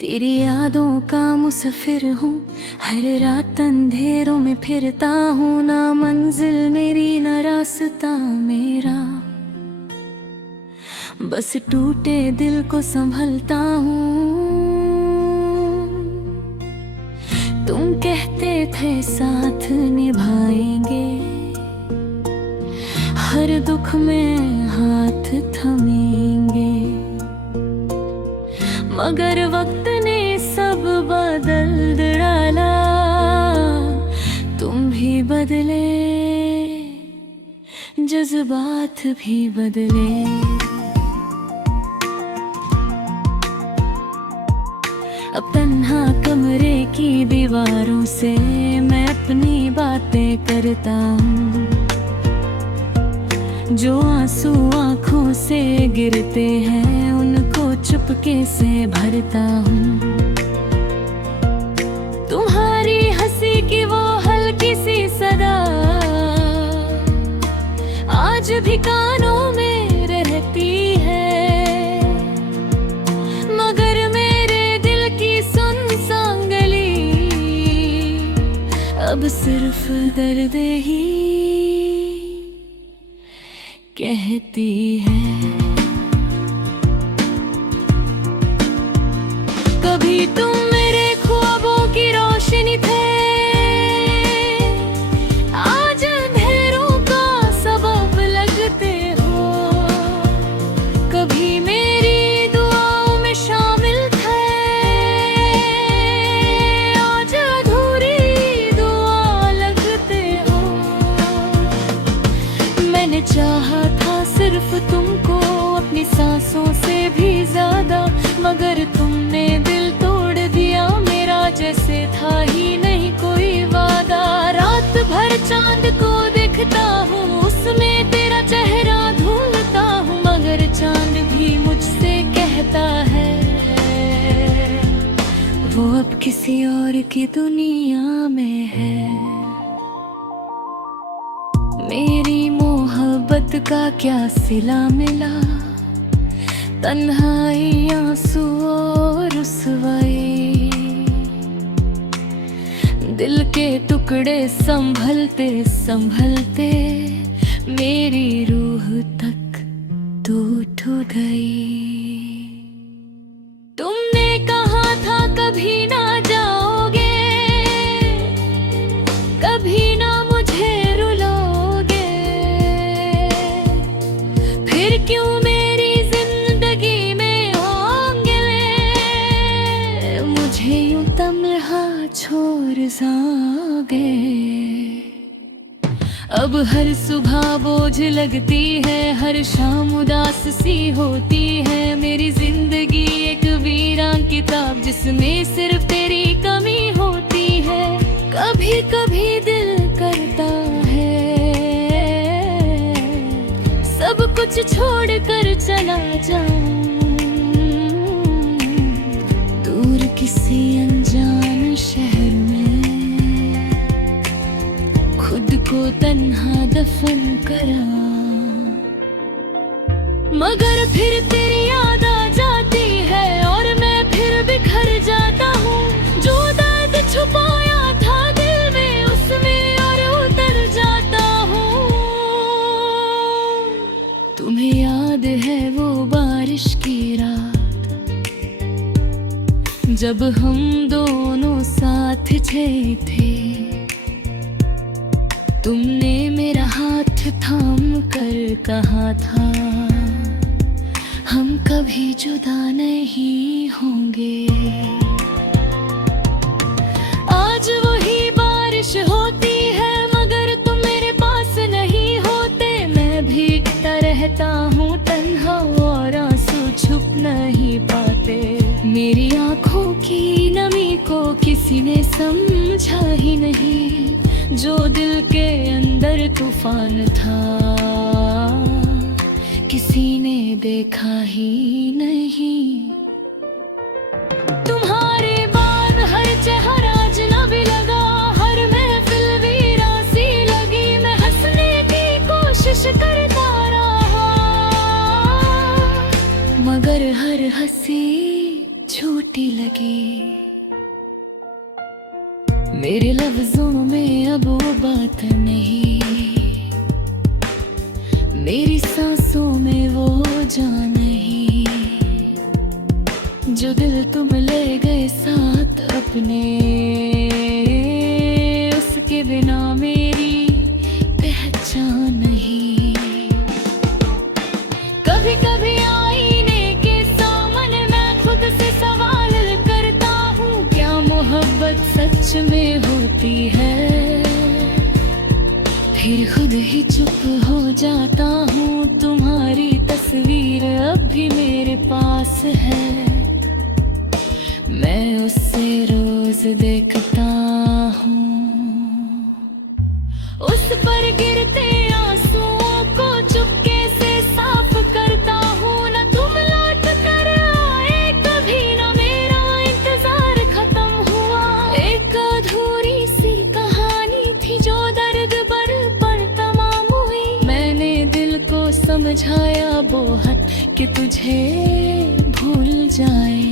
तेरी यादों का मुसाफिर हूँ, हर रात अंधेरों में फिरता हूँ। ना मंजिल मेरी ना रास्ता मेरा, बस टूटे दिल को संभलता हूँ। तुम कहते थे साथ निभाएंगे, हर दुख में हाथ थमेंगे, मगर वक्त ने सब बदल डाला। तुम भी बदले, जज्बात भी बदले। अब तन्हा कमरे की दीवारों से मैं अपनी बातें करता हूँ। जो आंसू आँखों से गिरते हैं उनको चुपके से भरता हूँ। तुम्हारी हंसी की वो हल्की सी सदा आज भी कानों में रहती है, मगर मेरे दिल की सुनसान गली अब सिर्फ दर्द ही कहती है। कभी तुम मेरे ख्वाबों की रोशनी थे, आज अंधेरों का सबब लगते हो। कभी मेरी दुआओं में शामिल थे, आज अधूरी दुआ लगते हो। मैंने चाहा था सिर्फ तुमको अपनी सांसों से भी ज्यादा, मगर तुमने दिल तोड़ दिया मेरा, जैसे था ही नहीं कोई वादा। रात भर चांद को देखता हूँ, उसमें तेरा चेहरा ढूंढता हूँ, मगर चांद भी मुझसे कहता है वो अब किसी और की दुनिया में है। मेरी मोहब्बत का क्या सिला मिला, तन्हाई आंसू और रुसवाई। दिल के टुकड़े संभलते संभलते मेरी रूह तक टूट गई। तुमने कहा था कभी ना जाओगे, कभी ना मुझे रुलाओगे, फिर क्यों मेरी जिंदगी में होंगे मुझे यूं तन्हा छोड़ जाओगे। अब हर सुबह बोझ लगती है, हर शाम उदास सी होती है। मेरी जिंदगी एक वीरान किताब जिसमें सिर्फ तेरी कमी होती है। कभी कभी दिल करता है सब कुछ छोड़कर चला जाऊं, दूर किसी अनजान शहर में खुद को तन्हा दफन करा। मगर फिर तेरी याद आ जाती है और मैं फिर बिखर जाता हूँ। जो दर्द छुपाया था दिल में उसमें और उतर जाता हूँ। तुम्हें याद है वो बारिश की रात, जब हम दोनों साथ थे। तुमने मेरा हाथ थाम कर कहा था हम कभी जुदा नहीं होंगे। आज वही बारिश होती है मगर तुम मेरे पास नहीं होते। मैं भीगता रहता हूँ तन्हा और आंसू छुप नहीं पाते। मेरी आँखों की नमी को किसी ने समझा ही नहीं, जो दिल के अंदर तूफान था किसी ने देखा ही नहीं। तुम्हारे बाद हर चेहरा अजनबी लगा, हर महफिल वीरान सी लगी। मैं हंसने की कोशिश कर हर हंसी झूठी लगी। मेरे लफ्जों में अब वो बात नहीं, मेरी सांसों में वो जान नहीं, जो दिल तुम ले गए साथ अपने, उसके बिना मेरी पहचान नहीं। कभी कभी आईने के सामने मैं खुद से सवाल करता हूँ, क्या मोहब्बत सच में होती है? फिर खुद ही चुप हो जाता हूँ, तुम्हारी तस्वीर अब भी मेरे पास है, मैं उससे रोज देखता हूँ। उस पर गिरते आंसुओं को चुपके से साफ करता हूँ, न तुम लौट कर आए कभी, न मेरा इंतजार खत्म हुआ। एक अधूरी सी कहानी थी जो दर्द पर तमाम हुई। मैंने दिल को समझाया बहुत कि तुझे भूल जाए,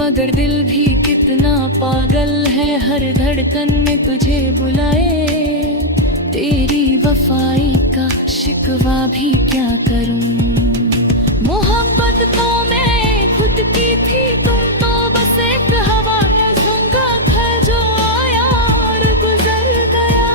मगर दिल भी कितना पागल है, हर धड़कन में तुझे बुलाए। तेरी वफाई का शिकवा भी क्या करूं, मोहब्बत तो मैं खुद की थी, तुम तो बस एक हवा या झोंका था जो आया और गुजर गया।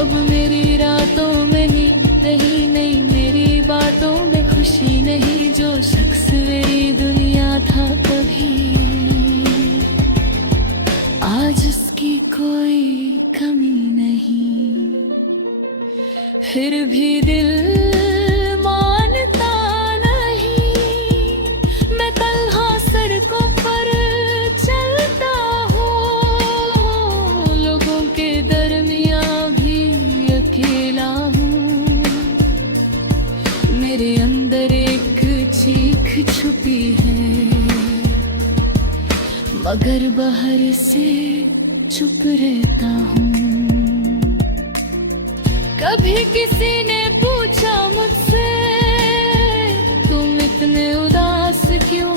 अब मेरी रातों में नींद नहीं, नहीं मेरी बातों में खुशी नहीं, जो शख्स मेरी दुनिया था कभी, आज उसकी कोई कमी नहीं। फिर भी दिल मानता नहीं, मैं तन्हा सड़कों पर चलता हूँ, लोगों के दरमियाँ भी अकेला हूँ। मेरे अंदर एक चीख छुपी है, मगर बाहर से चुप रहता हूँ। कभी किसी ने पूछा मुझसे, तुम इतने उदास क्यों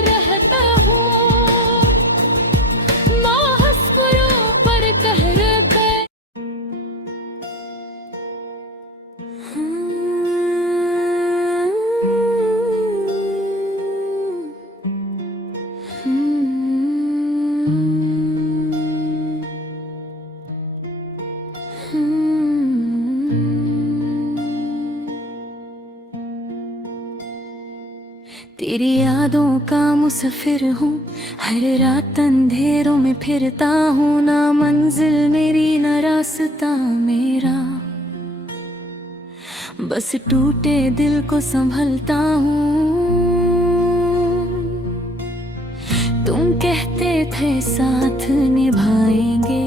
रहता हो? माँ हंस परों पर कहर कर तेरी यादों का मुसाफिर हूँ, हर रात अंधेरों में फिरता हूँ, ना मंजिल मेरी ना रास्ता मेरा, बस टूटे दिल को संभलता हूँ। तुम कहते थे साथ निभाएंगे,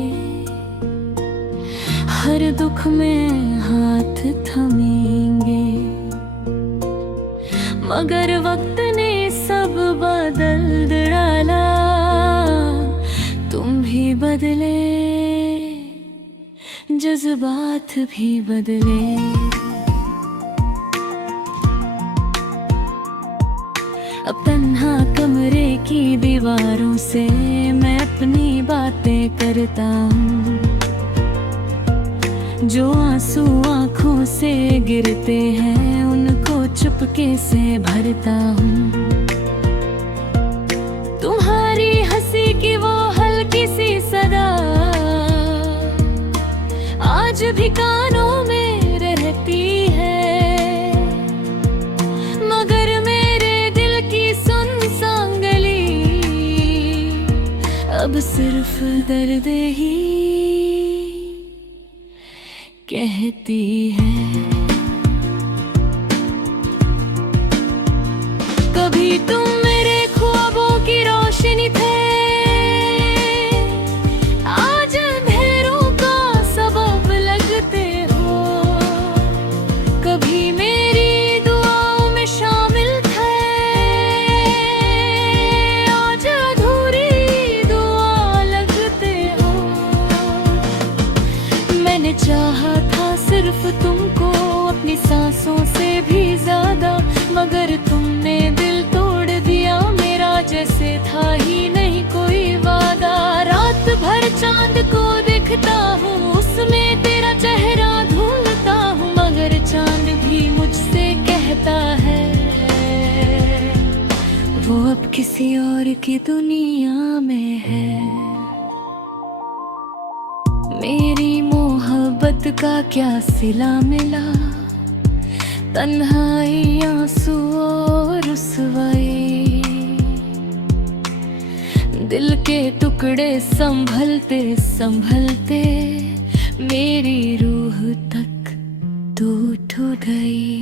हर दुख में हाथ थमेंगे, मगर वक्त ने सब बदल डाला, तुम भी बदले, जज्बात भी बदले। अब तन्हा कमरे की दीवारों से मैं अपनी बातें करता हूँ, जो आंसू आँखों से गिरते हैं उनको चुपके से भरता हूँ। तुम्हारी हंसी की वो हल्की सी सदा आज भी कानों में रहती है, मगर मेरे दिल की सुनसान गली अब सिर्फ दर्द ही कहती है। कभी तुम मेरे ख्वाबों की रोशनी थे, आज अंधेरों का सबब लगते हो। कभी मेरी दुआओं में शामिल थे, आज अधूरी दुआ लगते हो। मैंने चाहा था सिर्फ तुमको अपनी सांसों से भी ज्यादा, मगर तुमने दिल तोड़ दिया मेरा, जैसे था ही नहीं कोई वादा। रात भर चांद को देखता हूँ, उसमें तेरा चेहरा ढूंढता हूँ, मगर चांद भी मुझसे कहता है वो अब किसी और की दुनिया में है। मेरी मोहब्बत का क्या सिला मिला, तन्हाई, आंसू और रुसवाई। दिल के टुकड़े संभलते संभलते मेरी रूह तक टूट गई।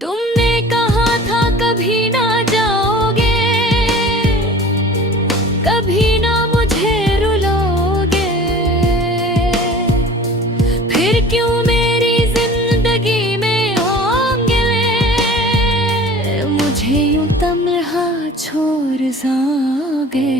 तुमने कहा था कभी ना जाओगे, कभी ना मुझे रुलाओगे, फिर क्यों मेरी जिंदगी में होंगे मुझे यूं तन्हा छोड़ जाओगे।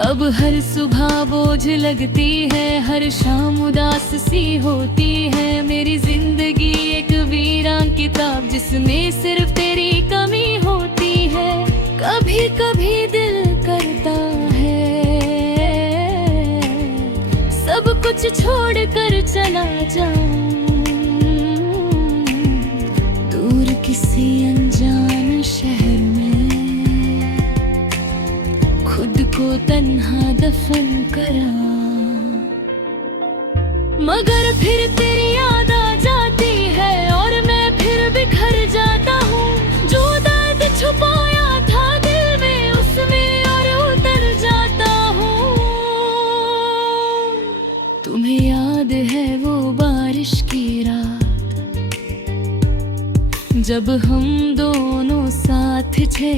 अब हर सुबह बोझ लगती है, हर शाम उदास सी होती है। मेरी जिंदगी एक वीरान किताब जिसमें सिर्फ तेरी कमी होती है। कभी कभी दिल करता है सब कुछ छोड़ कर चला जाऊं, दूर किसी अनजान शहर में खुद को तन्हा दफन करा। मगर फिर तेरी याद आ जाती है और मैं फिर बिखर जाता हूँ। जो दर्द छुपाया था दिल में उसमें और उतर जाता हूँ। तुम्हें याद है वो बारिश की रात, जब हम दोनों साथ थे।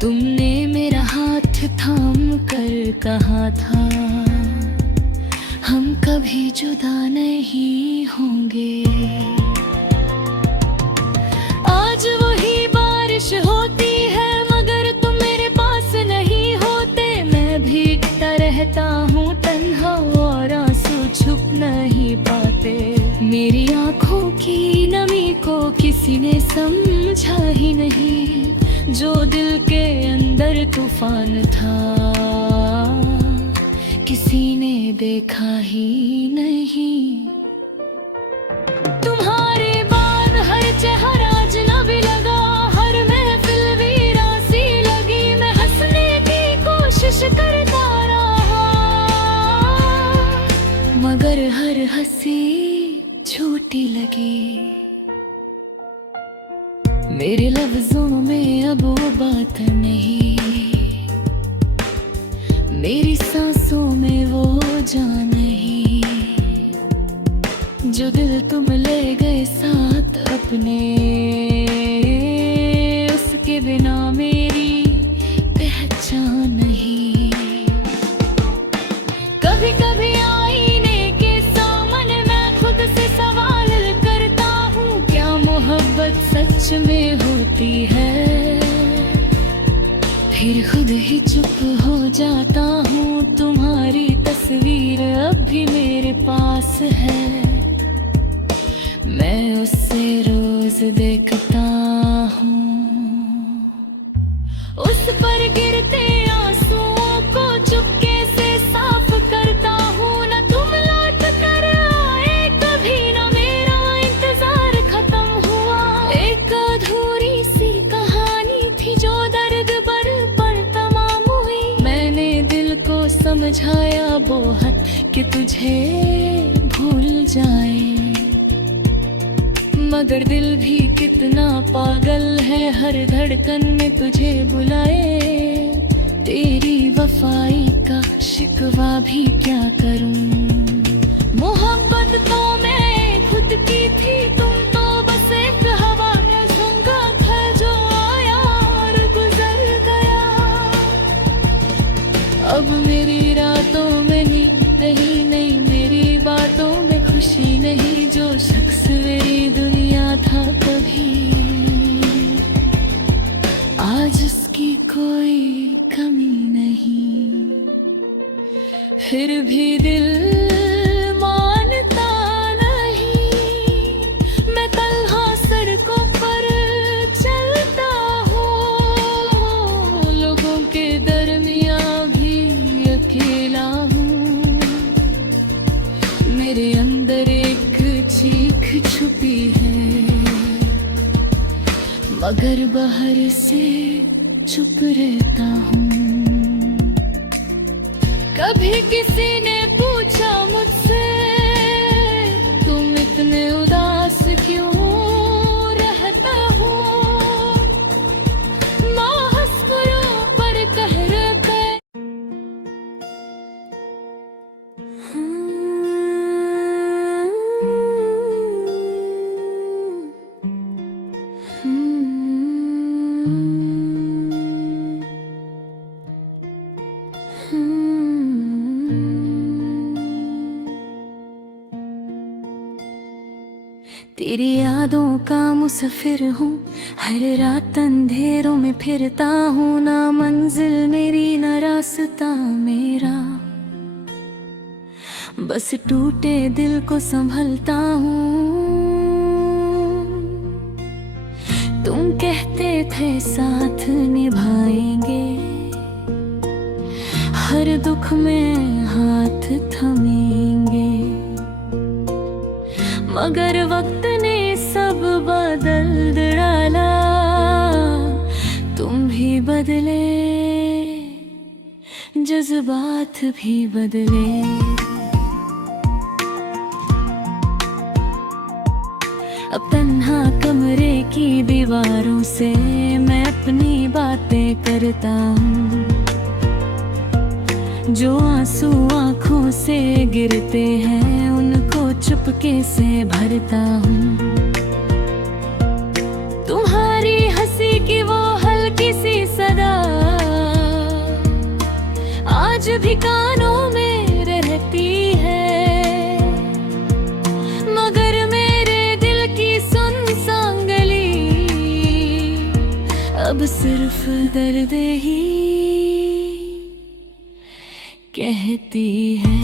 तुमने मेरा हाथ थाम कर कहा था हम कभी जुदा नहीं होंगे। आज वही बारिश होती है मगर तुम मेरे पास नहीं होते। मैं भीगता रहता हूँ तन्हा और आंसू छुप नहीं पाते। मेरी आँखों की नमी को किसी ने समझा ही नहीं, जो दिल के अंदर तूफान था किसी ने देखा ही नहीं। तुम्हारे बाद हर चेहरा अजनबी लगा, हर महफिल वीरान सी लगी। मैं हंसने की कोशिश करता रहा मगर हर हंसी झूठी लगी। मेरे लफ्जों में अब वो बात नहीं, मेरी सांसों में वो जान नहीं, जो दिल तुम ले गए साथ अपने। उसके बिना मेरी पहचान नहीं। कभी कभी आईने के सामने मैं खुद से सवाल करता हूँ, क्या मोहब्बत सच में होती है। फिर खुद ही चुप हो जाता हूँ। तुम्हारी तस्वीर अब भी मेरे पास है, मैं उससे रोज देखता हूँ। उस पर गिरते आंसुओं को चुपके से साफ करता हूँ। न तुम लौट कर आए कभी, न मेरा इंतजार खत्म हुआ। एक अधूरी सी कहानी थी जो दर्द पर तमाम हुई। मैंने दिल को समझाया बहुत कि तुझे भूल जाए, मगर दिल भी कितना पागल है, हर धड़कन में तुझे बुलाए। तेरी वफाई का शिकवा भी क्या करूं। मोहब्बत तो मैं खुद की थी, तुम तो बस एक हवा में झोंका था जो आया और गुजर गया। अब मेरी रातों में नींद नहीं, मेरी बातों में खुशी नहीं। जो शख्स मेरी दुनिया था कभी, आज उसकी कोई कमी नहीं। फिर भी दिल मानता नहीं। मैं तन्हा सड़कों पर चलता हूँ, लोगों के दरमियाँ भी अकेला हूँ। मेरे अंदर एक चीख छुपी है, मगर बाहर से चुप रहता हूँ। कभी किसी ने पूछा मुझसे, तुम इतने उदास क्यों रहता हो? माँ हंस पड़ो पर कह रहे तेरी यादों का मुसाफिर हूँ, हर रात अंधेरों में फिरता हूँ। ना मंजिल मेरी ना रास्ता मेरा, बस टूटे दिल को संभलता हूँ। तुम कहते थे साथ निभाएंगे, हर दुख में हाथ थमेंगे, मगर वक्त ने सब बदल डाला। तुम भी बदले, जज्बात भी बदले। अब तन्हा कमरे की दीवारों से मैं अपनी बातें करता हूँ। जो आंसू आँखों से गिरते हैं उनको चुपके से भरता हूँ। तुम्हारी हंसी की वो हल्की सी सदा आज भी कानों में रहती है, मगर मेरे दिल की सुनसान गली अब सिर्फ दर्द ही कहती है।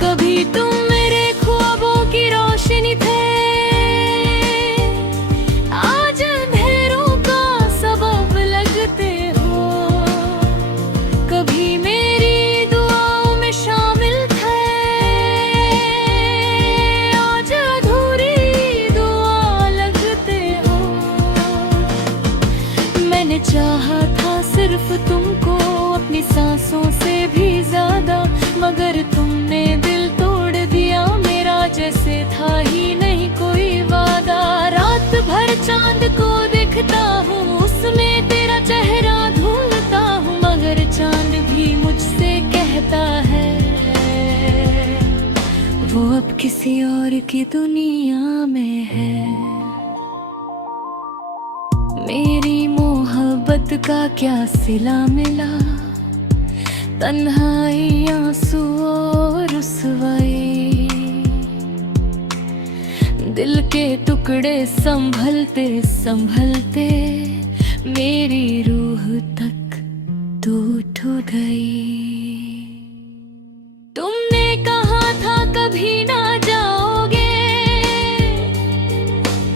कभी तुम मेरे ख्वाबों की रोशनी थे, आज अंधेरों का सबब लगते हो। कभी मेरी दुआओं में शामिल थे, आज अधूरी दुआ लगते हो। मैंने चाहा था सिर्फ तुमको अपनी सांसों से भी ज्यादा, मगर तुमने दिल तोड़ दिया मेरा, जैसे था ही नहीं कोई वादा। रात भर चांद को देखता हूँ, उसमें तेरा चेहरा ढूंढता हूँ, मगर चांद भी मुझसे कहता है वो अब किसी और की दुनिया में है। मेरी मोहब्बत का क्या सिला मिला, तन्हाई आंसू और रुसवाई। दिल के टुकड़े संभलते संभलते मेरी रूह तक टूट गई। तुमने कहा था कभी ना जाओगे,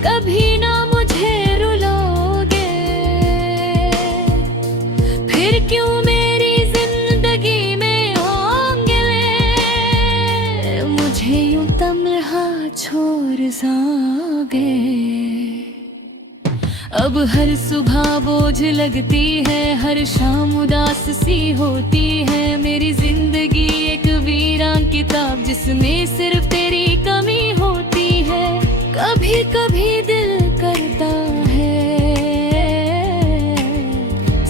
कभी ना मुझे रुलाओगे, फिर क्यों मेरी जिंदगी में होंगे मुझे यूं तन्हा छोड़ जाओगे। अब हर सुबह बोझ लगती है, हर शाम उदास सी होती है। मेरी जिंदगी एक वीरान किताब जिसमें सिर्फ तेरी कमी होती है। कभी कभी दिल करता है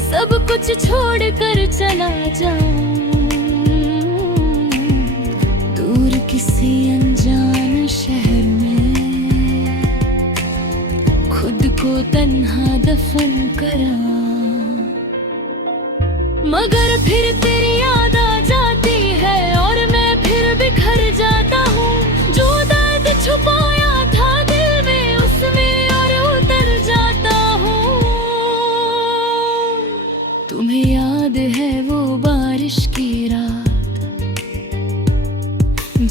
सब कुछ छोड़ कर चला जाऊं, दूर किसी अनजान शहर में खुद को तन्हा दफन करा। मगर फिर तेरी याद आ जाती है और मैं फिर बिखर जाता हूँ। जो दर्द छुपाया था दिल में उसमें और उतर जाता हूँ। तुम्हें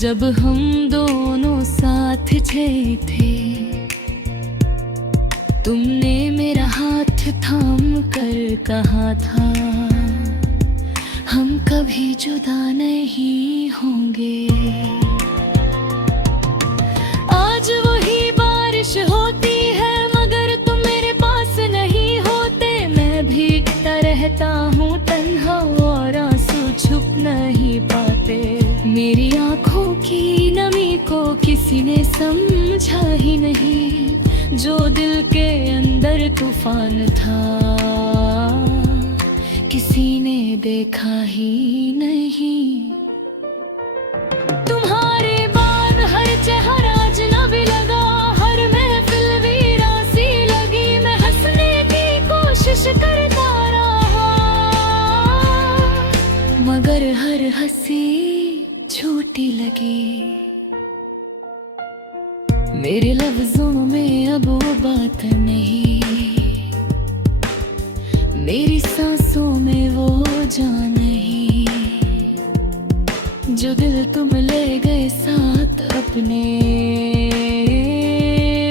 जब हम दोनों साथ थे, तुमने मेरा हाथ थाम कर कहा था, हम कभी जुदा नहीं होंगे। आज वही बारिश होती है मगर तुम मेरे पास नहीं होते। मैं भीगता रहता हूँ तन्हा और आंसू छुप नहीं पाते। मेरी आँखों की नमी को किसी ने समझा ही नहीं, जो दिल के अंदर तूफान था किसी ने देखा ही नहीं। तुम्हारी बात हर चेहरा अजनबी लगा, हर महफिल वीरान सी लगी। मैं हंसने की कोशिश करता रहा मगर हर हंसी झूठी लगी। मेरे लफ्जों में अब वो बात नहीं, मेरी सांसों में वो जान नहीं, जो दिल तुम ले गए साथ अपने।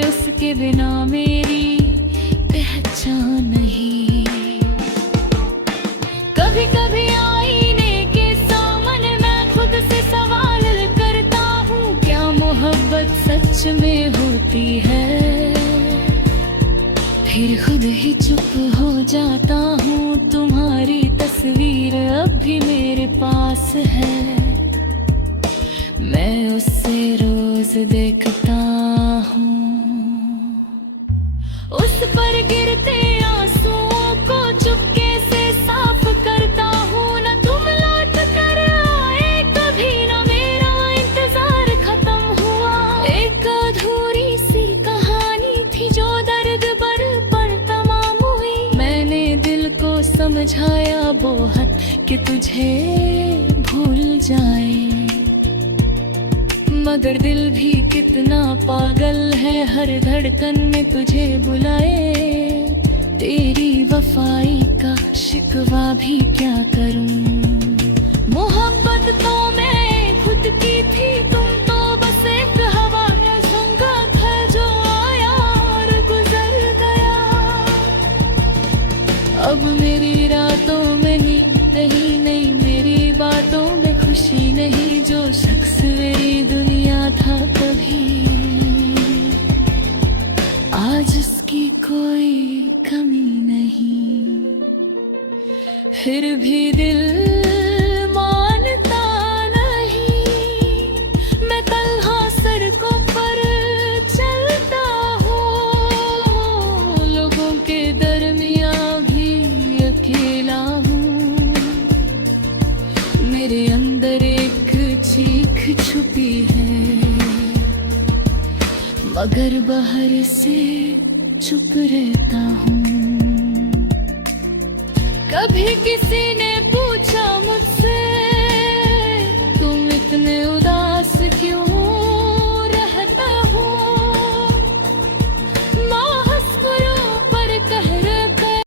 उसके बिना मेरी पहचान नहीं। कभी कभी आईने के सामने मैं खुद से सवाल करता हूँ, क्या मोहब्बत सच में होती है? फिर खुद ही चुप हो जाता हूँ। तुम्हारी तस्वीर अब भी मेरे पास है, मैं उससे रोज देखता हूँ। उस पर गिरते आंसुओं को चुपके से साफ करता हूँ। न तुम लौट कर आए कभी, न मेरा इंतजार खत्म हुआ। एक अधूरी सी कहानी थी जो दर्द पर तमाम हुई। मैंने दिल को समझाया बहुत कि तुझे भूल जाए, मगर दिल भी कितना पागल है, हर धड़कन में तुझे बुलाए। तेरी वफाई का शिकवा भी क्या करूं। मोहब्बत तो मैं खुद की थी, तुम तो बस एक हवा या झोंका था जो आया और गुजर गया। अब मेरी रातों में नींद नहीं, मेरी बातों में खुशी नहीं। जो शख्स मेरी दुनिया था कभी, आज उसकी कोई कमी नहीं। फिर भी दिल मानता नहीं, मैं तन्हा सड़कों पर चलता हूँ। लोगों के दरमियाँ भी अकेला हूँ। मेरे अंदर एक चीख छुपी है, मगर बाहर से चुप रहता हूँ। कभी किसी ने